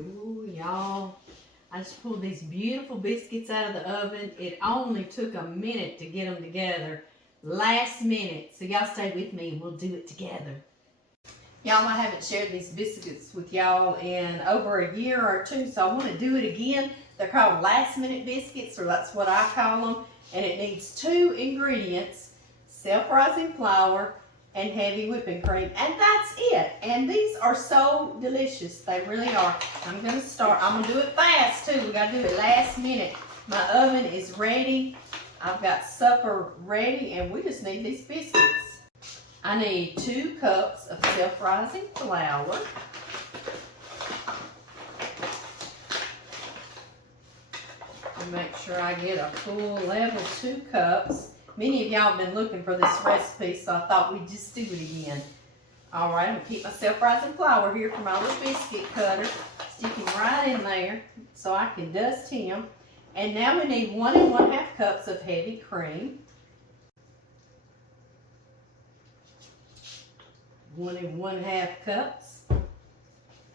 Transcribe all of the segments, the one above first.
Ooh, y'all. I just pulled these beautiful biscuits out of the oven. It only took a minute to get them together. Last minute. So y'all stay with me and we'll do it together. Y'all, I haven't shared these biscuits with y'all in over a year or two, so I want to do it again. They're called last-minute biscuits, or that's what I call them. And it needs 2 ingredients, self-rising flour and heavy whipping cream. And that's it. And these are so delicious. They really are. I'm going to start. I'm going to do it fast, too. We got to do it last minute. My oven is ready. I've got supper ready, and we just need these biscuits. I need 2 cups of self-rising flour. Make sure I get a full level 2 cups. Many of y'all have been looking for this recipe, so I thought we'd just do it again. All right, I'm going to keep my self-rising flour here for my little biscuit cutter. Stick him right in there so I can dust him. And now we need 1 1/2 cups of heavy cream. 1 1/2 cups.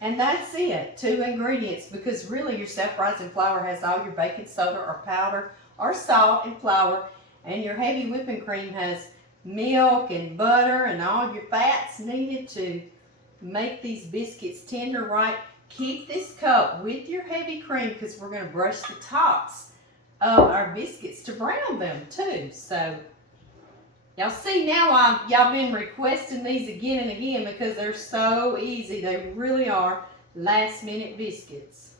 And that's it, 2 ingredients, because really your self-rising flour has all your baking soda or powder or salt and flour, and your heavy whipping cream has milk and butter and all your fats needed to make these biscuits tender right. Keep this cup with your heavy cream because we're going to brush the tops of our biscuits to brown them too. So y'all see now y'all been requesting these again and again because they're so easy. They really are last-minute biscuits.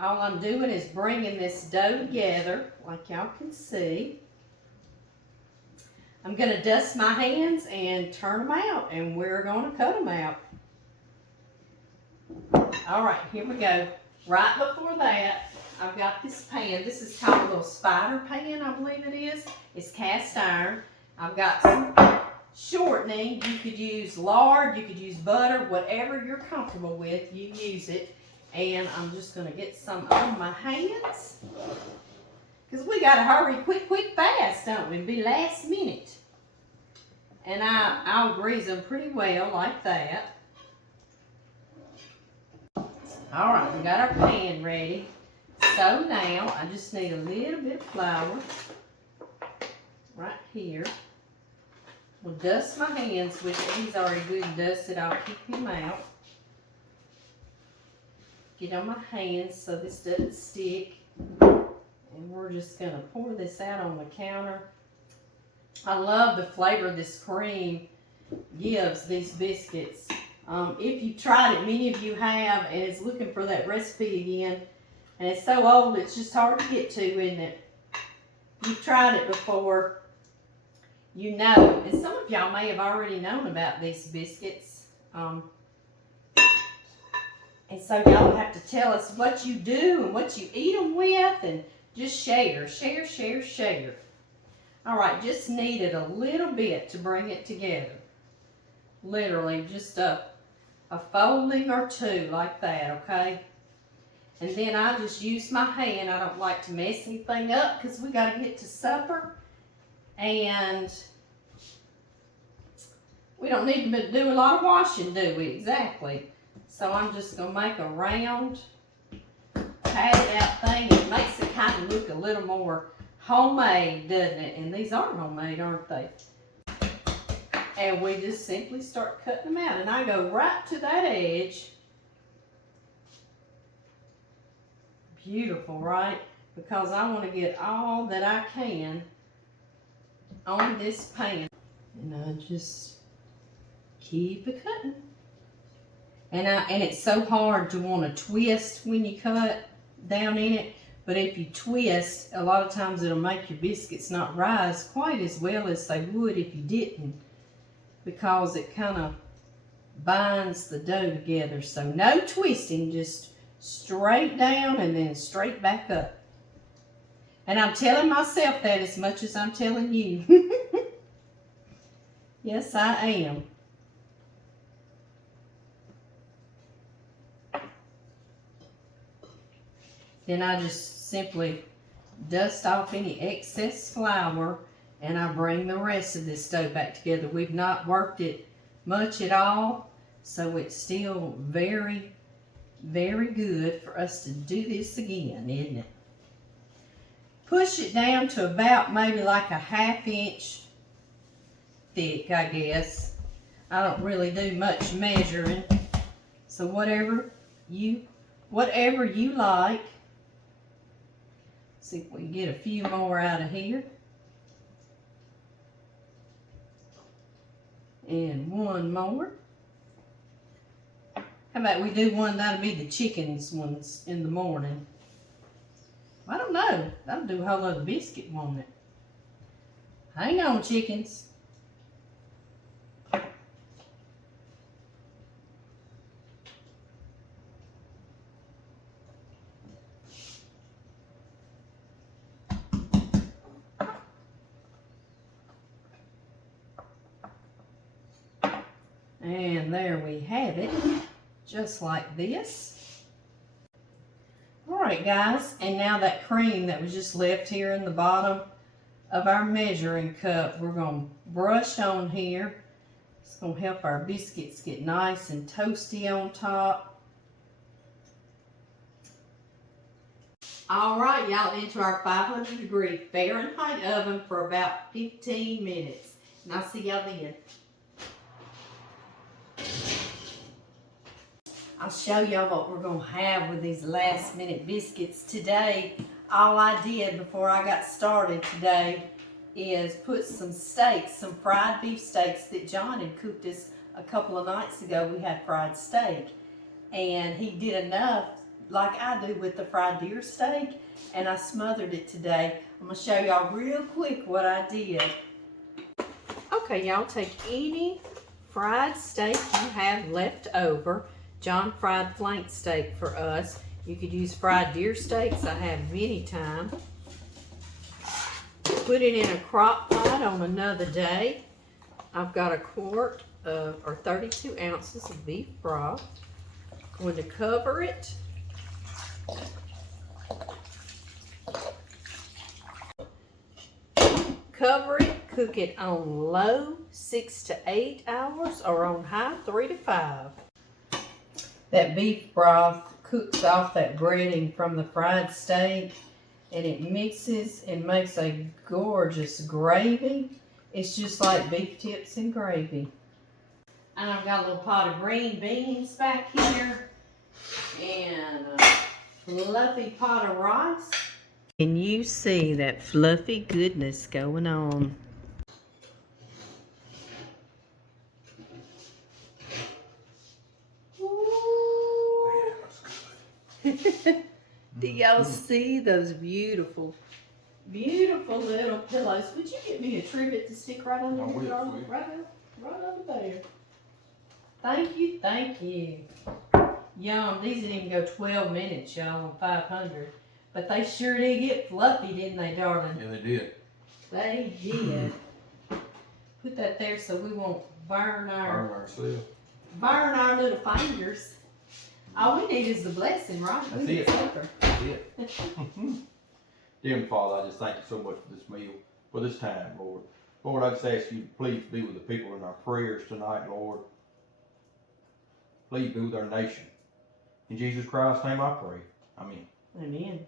All I'm doing is bringing this dough together, like y'all can see. I'm going to dust my hands and turn them out, and we're going to cut them out. All right, here we go. Right before that, I've got this pan. This is called a little spider pan, I believe it is. It's cast iron. I've got some shortening. You could use lard, you could use butter, whatever you're comfortable with, you use it. And I'm just going to get some on my hands. Because we got to hurry quick, fast, don't we? Be last minute. And I'll grease them pretty well like that. All right, we got our pan ready. So now I just need a little bit of flour right here. We'll dust my hands with it. He's already good and dusted. I'll keep him out. Get on my hands so this doesn't stick. And we're just going to pour this out on the counter. I love the flavor this cream gives these biscuits. If you've tried it, many of you have, and is looking for that recipe again. And it's so old, it's just hard to get to, isn't it? If you've tried it before, you know. And some of y'all may have already known about these biscuits. And so y'all have to tell us what you do and what you eat them with, and just share. All right, just knead it a little bit to bring it together. Literally, just a folding or 2 like that, okay? And then I just use my hand. I don't like to mess anything up because we got to get to supper. And we don't need to do a lot of washing, do we? Exactly. So I'm just going to make a round, padded out thing. It makes it kind of look a little more homemade, doesn't it? And these are homemade, aren't they? And we just simply start cutting them out. And I go right to that edge. Beautiful, right? Because I want to get all that I can on this pan. And I just keep it cutting. And it's so hard to want to twist when you cut down in it. But if you twist, a lot of times it'll make your biscuits not rise quite as well as they would if you didn't. Because it kind of binds the dough together. So no twisting, just straight down and then straight back up. And I'm telling myself that as much as I'm telling you. Yes, I am. Then I just simply dust off any excess flour and I bring the rest of this dough back together. We've not worked it much at all, so it's still very very good for us to do this again, isn't it? Push it down to about maybe like a 1/2 inch thick, I guess. I don't really do much measuring. So whatever you like. See if we can get a few more out of here. And one more. How about we do one that'll be the chickens ones in the morning? I don't know. That'll do a whole other biscuit, won't it? Hang on, chickens. And there we have it, just like this. All right, guys, and now that cream that was just left here in the bottom of our measuring cup, we're going to brush on here. It's going to help our biscuits get nice and toasty on top. All right, y'all, into our 500-degree Fahrenheit oven for about 15 minutes. And I'll see y'all then. I'll show y'all what we're going to have with these last-minute biscuits today. All I did before I got started today is put some steaks, some fried beef steaks that John had cooked us a couple of nights ago. We had fried steak, and he did enough like I do with the fried deer steak, and I smothered it today. I'm going to show y'all real quick what I did. Okay, y'all, take any fried steak you have left over. John fried flank steak for us. You could use fried deer steaks. I have many times. Put it in a crock pot on another day. I've got a quart of, or 32 ounces of beef broth. I'm going to cover it. Cover it, cook it on low 6 to 8 hours or on high 3 to 5. That beef broth cooks off that breading from the fried steak, and it mixes and makes a gorgeous gravy. It's just like beef tips and gravy. And I've got a little pot of green beans back here and a fluffy pot of rice. Can you see that fluffy goodness going on? Do y'all see those beautiful, beautiful little pillows? Would you get me a trivet to stick right under here, darling? Right over there. Thank you, thank you. Yum, these didn't even go 12 minutes, y'all, on 500. But they sure did get fluffy, didn't they, darling? Yeah, they did. They did. Put that there so we won't burn our little fingers. All we need is the blessing, right? That's it. That's it. Dear Father, I just thank you so much for this meal, for this time, Lord. Lord, I just ask you to please be with the people in our prayers tonight, Lord. Please be with our nation. In Jesus Christ's name I pray. Amen. Amen.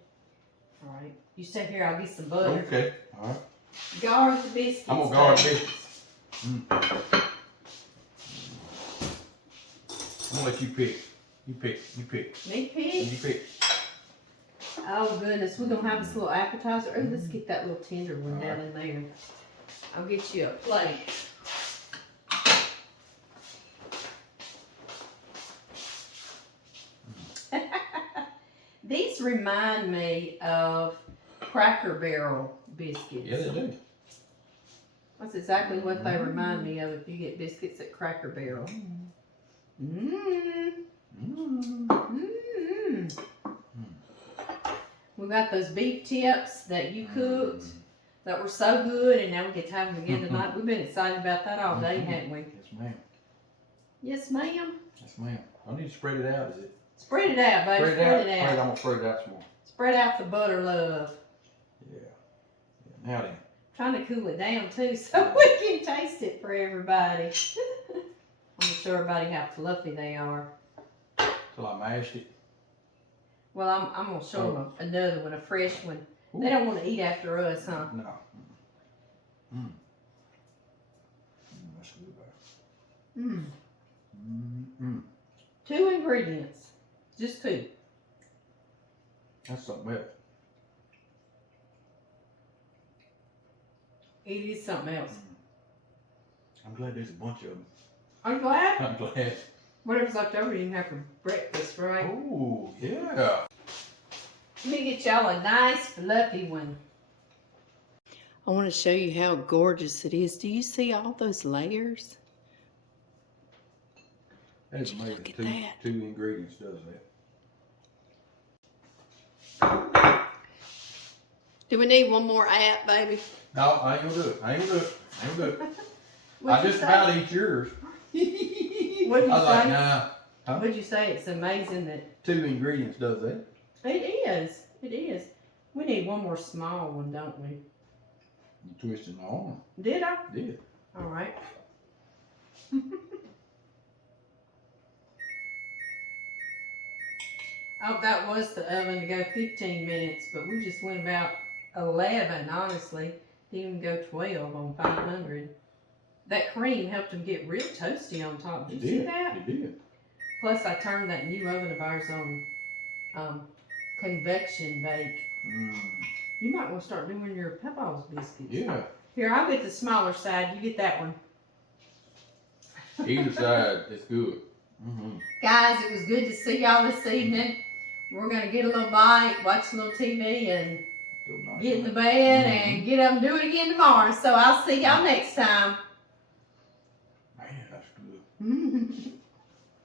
All right. You stay here, I'll get some butter. Okay. All right. Guard the biscuits. I'm going to guard the biscuits. I'm going to let you pick. You pick. Me pick? You pick. Oh goodness, we're going to have this little appetizer. Oh, let's get that little tender one down in there. I'll get you a plate. These remind me of Cracker Barrel biscuits. Yeah, they do. That's exactly what they remind me of if you get biscuits at Cracker Barrel. We got those beef tips that you cooked that were so good, and now we get to have them again tonight. We've been excited about that all day, haven't we? Yes, ma'am. Yes, ma'am. Yes, ma'am. I need to spread it out, is it? Spread it out, baby. Spread it out. I'm going to spread it out some more. Spread out the butter, love. Yeah. Now then. Trying to cool it down, too, so we can taste it for everybody. I'm going to show everybody how fluffy they are. Till I mashed it. Well, I'm gonna show them another one, a fresh one. Ooh. They don't want to eat after us, huh? No. That's good. Mm. Mm. 2 ingredients, just 2. That's something else. It is something else. I'm glad there's a bunch of them. I'm glad. I'm glad. Whatever's left over, you can have for breakfast, right? Oh, yeah. Let me get y'all a nice fluffy one. I want to show you how gorgeous it is. Do you see all those layers? That's amazing. Look at that. 2 ingredients does that. Do we need one more app, baby? No, I ain't gonna do it. I ain't gonna do it. What'd I you just say? about eat yours. What'd you I was like, say? nah. Huh? What'd you say? It's amazing that 2 ingredients does that. it is. It is. We need one more small one, don't we? You twisted my arm. Did I? Did. All right. Oh, that was the oven to go 15 minutes, but we just went about 11, honestly. Didn't even go 12 on 500. That cream helped them get real toasty on top. Did you see that? It did. Plus, I turned that new oven of ours on convection bake. You might want to start doing your Peppa's biscuits. Yeah. Here, I'll get the smaller side. You get that one. Either side is good. Guys, it was good to see y'all this evening. We're going to get a little bite, watch a little TV, and get in the bed and get up and do it again tomorrow. So I'll see y'all next time. Man, that's good.